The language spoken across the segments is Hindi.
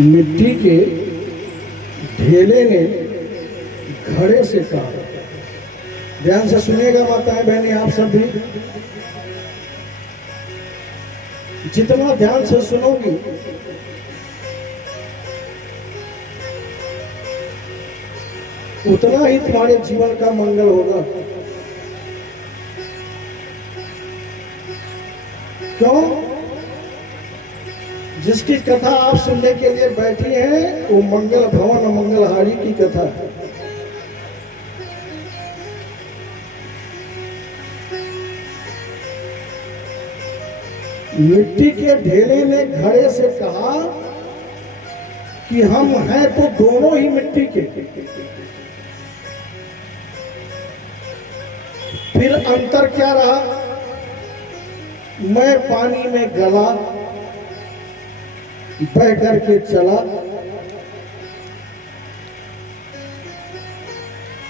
मिट्टी के ढेले ने घड़े से कहा। ध्यान से सुनिएगा माताएं बहनें, आप सब भी जितना ध्यान से सुनोगी उतना ही तुम्हारे जीवन का मंगल होगा। क्यों? जिसकी कथा आप सुनने के लिए बैठी हैं वो मंगल भवन मंगलहारी की कथा है। मिट्टी के ढेले ने घड़े से कहा कि हम हैं तो दोनों ही मिट्टी के, फिर अंतर क्या रहा? मैं पानी में गला, बह करके चला,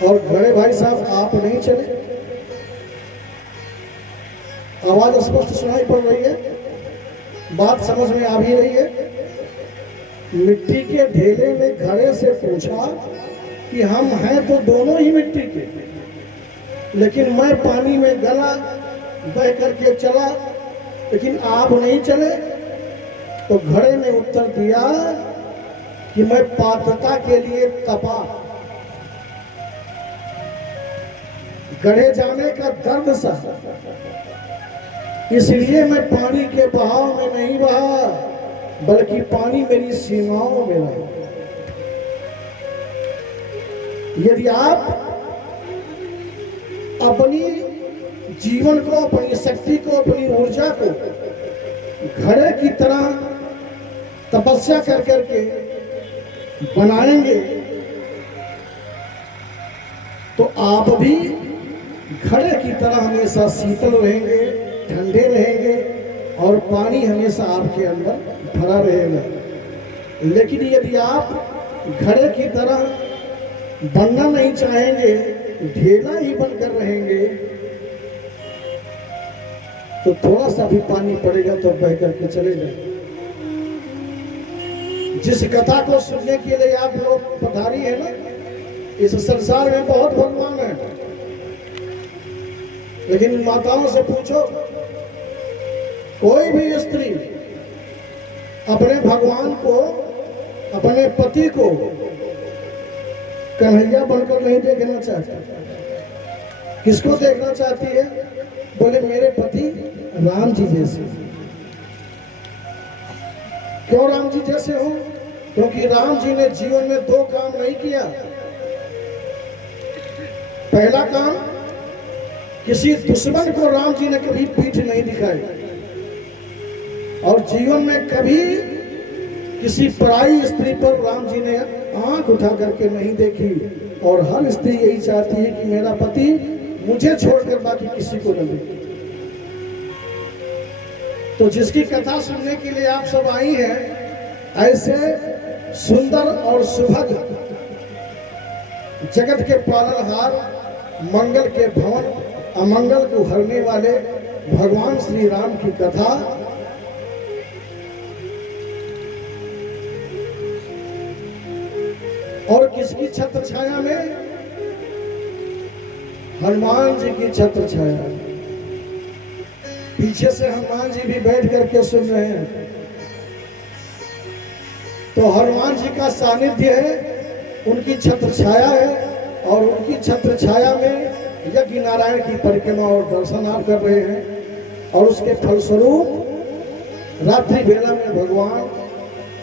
और घड़े भाई साहब आप नहीं चले। आवाज स्पष्ट सुनाई पड़ रही है? बात समझ में आ भी रही है? मिट्टी के ढेले ने घड़े से पूछा कि हम हैं तो दोनों ही मिट्टी के, लेकिन मैं पानी में गला, बह करके चला, लेकिन आप नहीं चले। तो घड़े ने उत्तर दिया कि मैं पात्रता के लिए तपा, गढ़े जाने का दर्द सा, इसलिए मैं पानी के बहाव में नहीं बहा, बल्कि पानी मेरी सीमाओं में रहा। यदि आप अपनी जीवन को, अपनी शक्ति को, अपनी ऊर्जा को घड़े की तरह तपस्या कर करके बनाएंगे तो आप भी घड़े की तरह हमेशा शीतल रहेंगे, ठंडे रहेंगे, और पानी हमेशा आपके अंदर भरा रहेगा। लेकिन यदि आप घड़े की तरह बनना नहीं चाहेंगे, ढेला ही बनकर रहेंगे, तो थोड़ा सा भी पानी पड़ेगा तो बह करके चले जाएंगे। जिस कथा को सुनने के लिए आप लोग पधारी है ना, इस संसार में बहुत भगवान है, लेकिन माताओं से पूछो, कोई भी स्त्री अपने भगवान को, अपने पति को कन्हैया बनकर नहीं देखना चाहती। किसको देखना चाहती है? बोले मेरे पति राम जी जैसे। क्यों राम जी जैसे हो? क्योंकि राम जी ने जीवन में दो काम नहीं किया। पहला काम, किसी दुश्मन को राम जी ने कभी पीठ नहीं दिखाई, और जीवन में कभी किसी पराई स्त्री पर राम जी ने आंख उठा करके नहीं देखी। और हर स्त्री यही चाहती है कि मेरा पति मुझे छोड़कर बाकी किसी को न देखे। तो जिसकी कथा सुनने के लिए आप सब आई हैं, ऐसे सुंदर और सुभग जगत के पालनहार, मंगल के भवन, अमंगल को हरने वाले भगवान श्री राम की कथा और किसकी छत्र छाया में? हनुमान जी की छत्र छाया। पीछे से हनुमान जी भी बैठ करके सुन रहे हैं। तो हनुमान जी का सानिध्य है, उनकी छत्र छाया है, और उनकी छत्र छाया में यज्ञ नारायण की परिक्रमा और दर्शन आप कर रहे हैं। और उसके फलस्वरूप रात्रि बेला में भगवान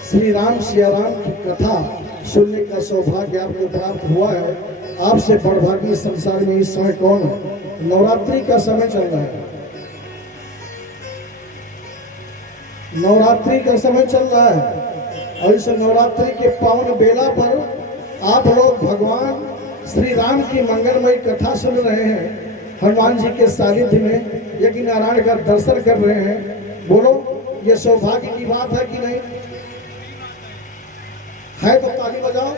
श्री राम सिया राम की कथा सुनने का सौभाग्य आपको प्राप्त हुआ है। आपसे बड़भागी इस संसार में इस समय कौन है? नवरात्रि का समय चल रहा है, नवरात्रि का समय चल रहा है, और इस नवरात्रि के पावन बेला पर आप लोग भगवान श्री राम की मंगलमयी कथा सुन रहे हैं, हनुमान जी के सानिध्य में यज्ञ नारायण का दर्शन कर रहे हैं। बोलो, ये सौभाग्य की बात है कि नहीं है? तो ताली बजाओ।